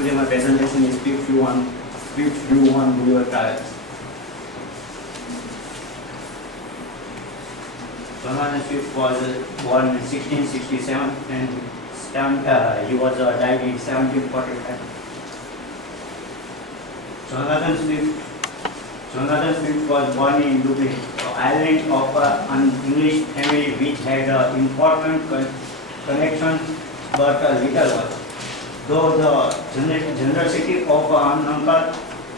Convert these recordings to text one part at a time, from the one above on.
Today my presentation is Swift View 1 Gulliver Travels. Jonathan Swift was born in 1667 and he was died in 1745. Jonathan Swift was born in Dublin, Ireland, of an English family which had important connection but little wealth. Though the generosity of an uncle,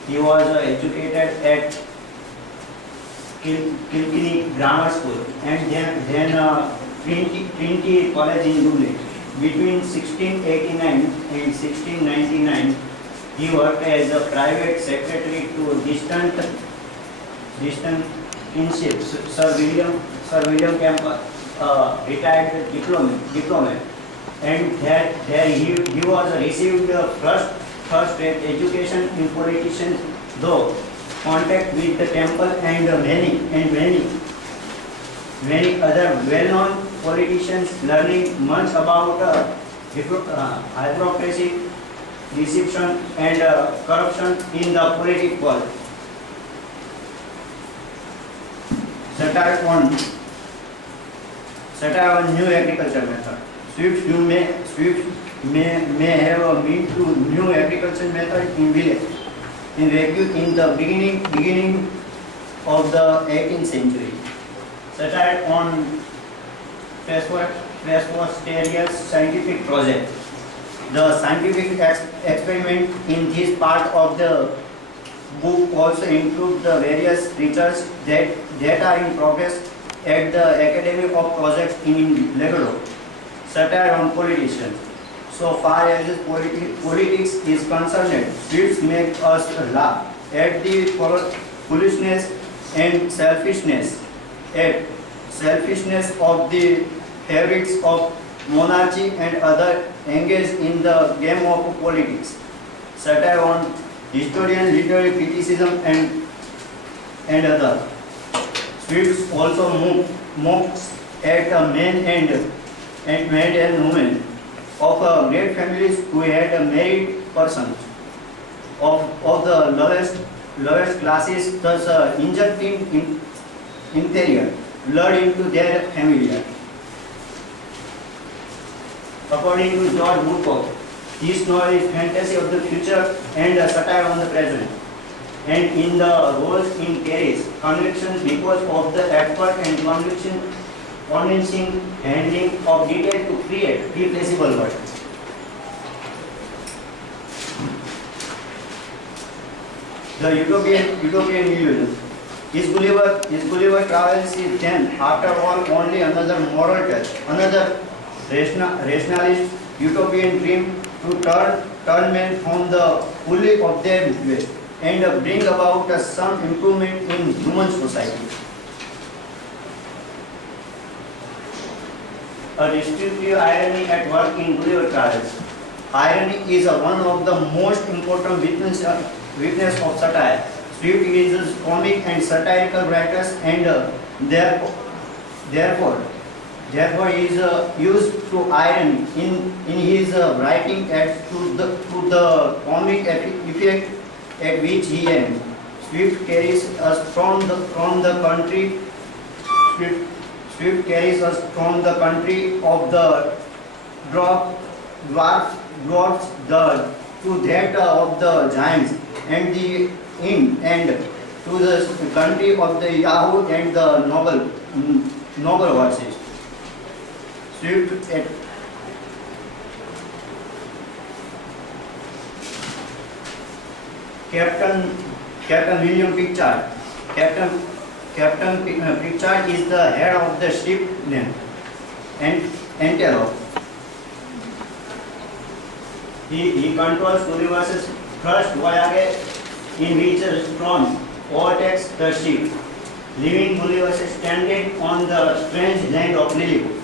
he was educated at Kilkenny Grammar School and then Trinity College in Dublin. Between 1689 and 1699, he worked as a private secretary to distant kinship Sir William Campbell, retired diplomat, and there he was received the first rate education in politicians, though contact with the Temple and many other well-known politicians, learning much about hypocrisy, deception and corruption in the political world. Satire on new agriculture method. Swift may have a mean to new agriculture method in village in the beginning of the 18th century. Satire on Presbyterian scientific project. The scientific experiment in this part of the book also include the various research that are in progress at the Academy of Projects in Lebanon. Satire on politicians. So far as politics is concerned, Swifts make us laugh at the foolishness and selfishness of the favorites of monarchy and other engaged in the game of politics. Satire on historian, literary criticism and other. Swifts also mocks at men and women of great families who had married persons of the lowest classes, thus injecting interior blood into their family. According to George Woodcock, this novel is fantasy of the future and a satire on the present. And in the roles in carries conviction because of the effort and convincing handling of detail to create replaceable words. The utopian illusion. Is Gulliver Travels is then, after all, only another moral touch, another rationalist utopian dream to turn men from the folly of their way and bring about some improvement in human society. A destructive irony at work in Gulliver Travels. Irony is one of the most important witness of satire. Swift is comic and satirical writers, and therefore is used to irony in his writing to the comic effect at which he aims. Swift carries us from the country. Swift carries us from the country of the dwarfs to that of the giants and the to the country of the Yahoo and the noble horses. Swift at Captain William Pritchard. Captain Pritchard is the head of the ship name Antelope. He controls Gulliver's first voyage in which Storm overtakes the ship, leaving Gulliver stranded on the strange land of Lilliput.